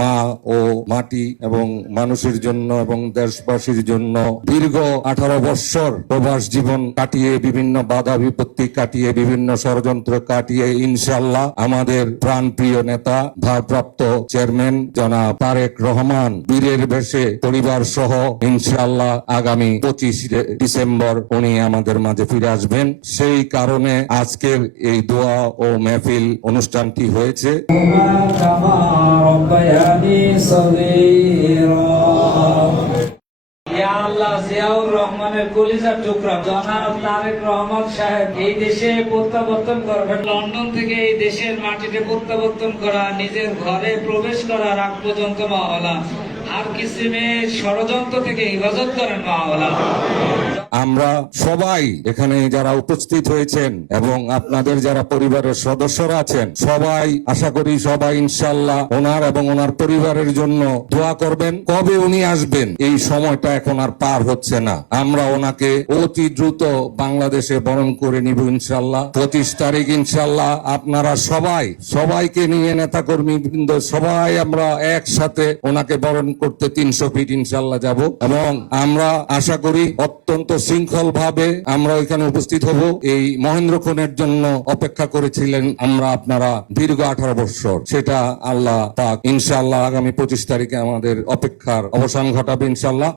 মা ও মাটি এবং মানুষের জন্য এবং দেশবাসীর জন্য দীর্ঘ 18 বৎসর প্রবাস জীবন কাটিয়ে বিভিন্ন বাধা বিপত্তি কাটিয়ে বিভিন্ন ষড়যন্ত্র কাটিয়ে ইনশাআল্লাহ আমাদের প্রাণপ্রিয় নেতা ভারপ্রাপ্ত চেয়ারম্যান জনাব তারেক রহমান বীরের বেশে পরিবার সহ ইনশাআল্লাহ আগামী 25 ডিসেম্বর উনি আমাদের মাঝে ফিরে আসবেন। সেই কারণে আজকের এই দোয়া ও মেহফিল অনুষ্ঠানটি হয়েছে। জিয়াউর রহমানের কলিজার টুকরা জনাব তারেক রহমান সাহেব এই দেশে প্রত্যাবর্তন করবেন। লন্ডন থেকে এই দেশের মাটিতে প্রত্যাবর্তন করা, নিজের ঘরে প্রবেশ করার আগ পর্যন্ত মাওলানা আর কিসিমের ষড়যন্ত্র থেকে হেফাজত করেন মাওলানা। আমরা সবাই এখানে যারা উপস্থিত হয়েছেন এবং আপনাদের যারা পরিবারের সদস্যরা আছেন সবাই আশা করি সবাই ইনশাআল্লাহ ওনার এবং ওনার পরিবারের জন্য দোয়া করবেন। কবে উনি আসবেন এই সময়টা এখন আর পার হচ্ছে না, আমরা ওনাকে অতি দ্রুত বাংলাদেশে বরণ করে নিব ইনশাআল্লাহ। 25 তারিখ ইনশাআল্লাহ আপনারা সবাইকে নিয়ে নেতাকর্মী বৃন্দ সবাই আমরা একসাথে ওনাকে বরণ করতে 300 ফিট ইনশাআল্লাহ যাব এবং আমরা আশা করি অত্যন্ত শৃঙ্খল ভাবে আমরা ওইখানে উপস্থিত হব। এই মহেন্দ্র খুনের জন্য অপেক্ষা করেছিলেন আমরা আপনারা দীর্ঘ 18 বছর, সেটা আল্লাহ পাক ইনশাআল্লাহ আগামী 25 তারিখে আমাদের অপেক্ষার অবসান ঘটাবে ইনশাআল্লাহ।